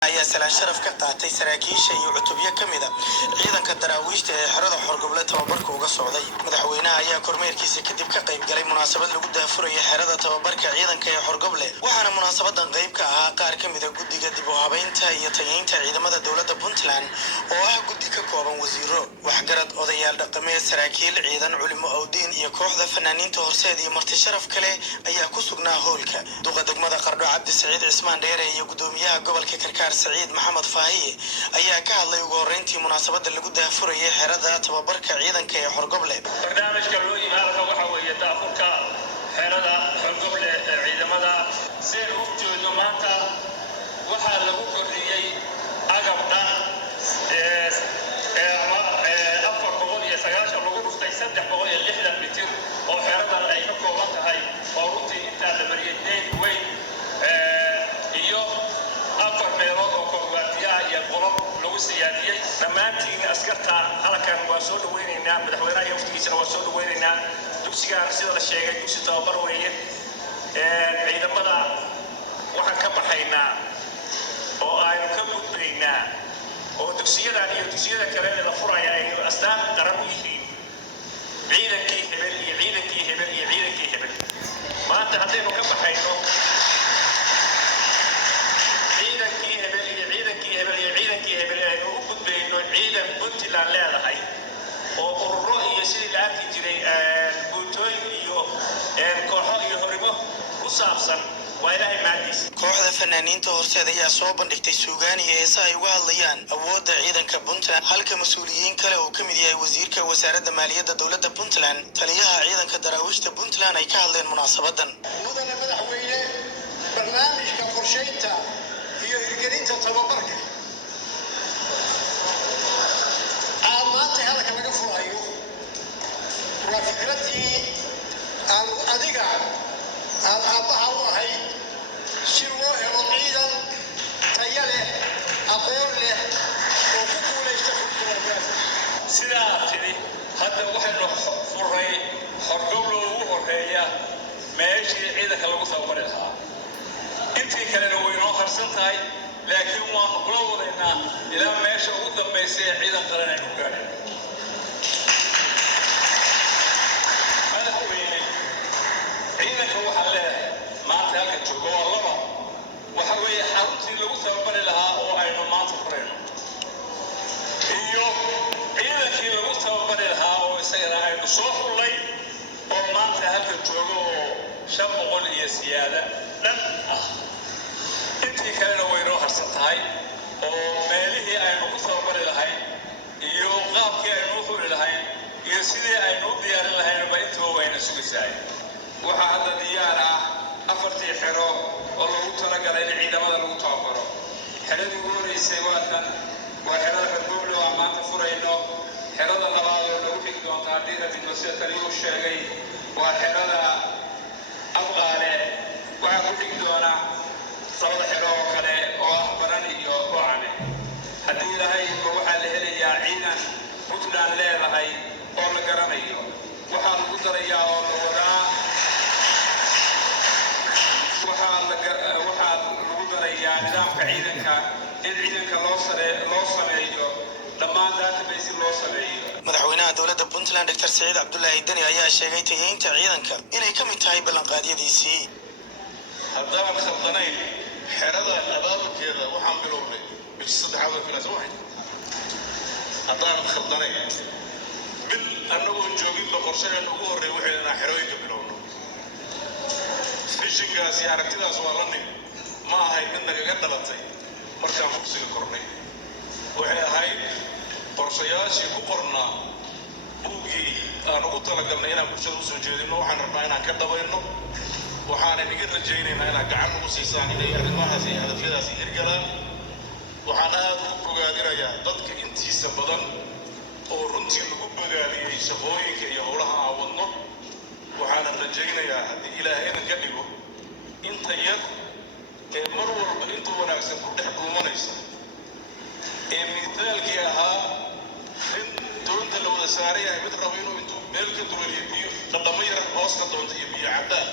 ayaa salaan sharaf ka qaatay saraakiisha iyo cutubyo kamid ah ciidanka daraawiishta ee xerada xorgoble tababarka uga socday. Madaxweynaha ayaa kormeerkiisa kadib ka qayb galay munaasabad lagu daafurayay xerada tababarka ciidanka ee xorgoble, waxaana munaasabadan qayb ka ahaa qaar kamid ah guddiga dib u habeynta iyo tayeynta ciidamada dowladda Puntland oo ah guddi ka kooban wasiiro, waxgarad, odayaal dhaqameed, saraakiil ciidan, culimo awdiin iyo kooxda fanaaniinta horseed iyo marti sharaf kale ayaa ku sugnaa hoolka. Duqa degmada Qardho Cabdi Saciid Cismaan Dheere iyo gudoomiyaha gobolka Karkaar Saciid Maxamed Faahiye ayaa ka hadlay ugu horeyntii munaasabada lagu daafurayay xerada tababarka ciidanka ee xorgoble. barnaamijka loo yimaado waxa weeye daafurka xerada xorgoble ee ciidamada seen u jeedo maanta waxa lagu kordhiyay agab dhan 490 lagu dhuftay 360 mitir oo xeradan ay ka kooban tahay oo runtii inta la mariyay deyn weyn iyo afar meelood oo koobaadiya iyo qolob lagu siyaadiyay. dhammaantiin askarta halkan waa soo dhaweynaynaa, madaxweynaha iyo wafdigiisana waa soo dhaweynaynaa. dugsigan sida la sheegay dugsi tababar weeye. ciidamada waxaan ka baxaynaa oo aynu ka gudbaynaa oo dugsiyadan iyo dugsiyada kale ee la furaya ay astaan qaran u yihiin ciidankii hebel iyo ciidankii hebel iyo ciidankii hebel. maanta haddaynu ka baxayno ciidankii hebel iyo ciidankii hebel iyo ciidankii hebel aynu u gudbayno ciidan Puntland leedahay oo ururo iyo sidii la arki jiray guutooyin iyo kooxo iyo horimo ku saabsan waa ilaahay maadiis. Kooxda fanaaniinta horseed ayaa soo bandhigtay suugaan iyo heesa ay uga hadlayaan awoodda ciidanka Puntland, halka mas'uuliyiin kale oo kamid yahay wasiirka wasaaradda maaliyadda dowladda Puntland, taliyaha ciidanka daraawiishta Puntland ay ka hadleen munaasabadan. mudane madaxweyne, barnaamijka qorsheynta iyo hirgelinta tababarka maanta halka laga furayo waa fikradii aan adiga aan aabbaha u ahay si loo helo ciidan tayo leh, aqoon leh oo ku guulaysta furitaanka. sidaa tidhi hadda waxaynu furay xorgoble ugu horeeya meeshii ciidanka lagu tababari lahaa. intii kalena way noo harsan tahay, laakiin waanu kula wadaynaa ilaa meesha ugu dambaysa ee ciidan qaran aynu gaadhin. madaxweyne, ciidanka waxaa leedahay maanta halka jooga waa laba. waxa weeye xaruntii lagu tababari lahaa oo aynu maanta furayno iyo ciidankii lagu tababari lahaa oo isagana aynu soo xullay oo maanta halka jooga oo 500 iyo siyaada dhan ah. intii kalena way noo harsan tahay oo meelihii aynu ku tababari lahayn iyo qaabkii aynu u xuli lahayn iyo sidii aynu u diyaarin lahaynba intuba wayna sugaysaay. waxaa hadda diyaar ah 4 xero oo lagu talagalay in ciidamada lagu tababaro. xeradii ugu horeysay waa tan, waa xerada xorgoble oo maanta furayno. xerada labaad oo lagu xigi doonta haddii rabbi sida taliyuhu sheegay waa xerada Abqaale. waxaa ku xigi doona 2 xero oo kale oo ah Baran iyo Go'ane. haddii ilaahay waxaa la helayaa ciidan Puntland leedahay oo la garanayo. waxaa lagu darayaa oo la wadaa waxaa lagu darayaa nidaamka ciidanka in ciidanka loo sameeyo dhammaan database loo sameeyo. Madaxweynaha dowladda Puntland Dr. Saciid Cabdullaahi Deni ayaa sheegay tayeynta ciidanka inay ka mid tahay ballanqaadyadiisii. haddaan khaldanayn xerada abaabulkeeda waxaan bilownay bishii 3aad filaas waxay haddaan khaldanayn bil annagoo joogin la qorsheyn ugu horreey waxay inaan xerooyinka bilowno. fishingaas iyo aragtidaas waa la nin ma ahay mid nagaga dhalatay markaan fugsiga kornay. waxay ahayd qorshayaashii ku qornaa buuggii aan ugu talagalnay inaan bulshada u soo jeedino. waxaan rabnaa inaan ka dhabayno, waxaana niga rajaynaynaa inaad gacan ugu siisaan inay arrimahaas iyo hadafyadaasi hirgalaan. waxaan aad u bogaadinayaa dadka intiisa badan oo runtii lagu bogaadiyey shaqooyinka iyo howlaha aan wadno. waxaana rajaynayaa haddii ilaahay idan ka dhigo inta yar ee mar walba inta wanaagsan ku dhex dhuumanaysa ee miitaalkii ahaa in doonta la wada saaran yahay mid rabo inuu intuu meel ka duwaliyo biyo dhadhamo yar hoos ka doonta iyo biyo caddaan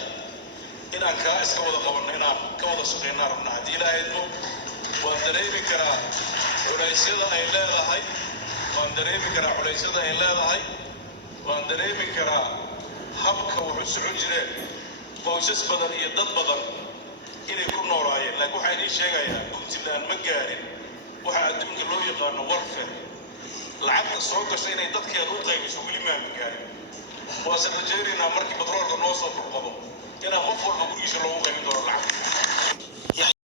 inaan kaa iska wada qabanno inaan ka wada shaqaynaa rabnaa haddii ilaahay idmo waan dareemi karaa culaysyada ay leedahay waan dareemi karaa culaysyada ay leedahay waan dareemi karaa habka wax u socon jireen qoysas badan iyo dad badan inay ku noolaayeen laakiin waxaa idiin sheegayaa puntland ma gaarin waxa adduunka loo yaqaano warfare lacagta soo gashay inay dadkeeda u qaybiso weli maama gaarin waase rajaynaynaa markii batroolka noo soo burqado inaan qof walba gurigiisa loogu qaybin doono lacag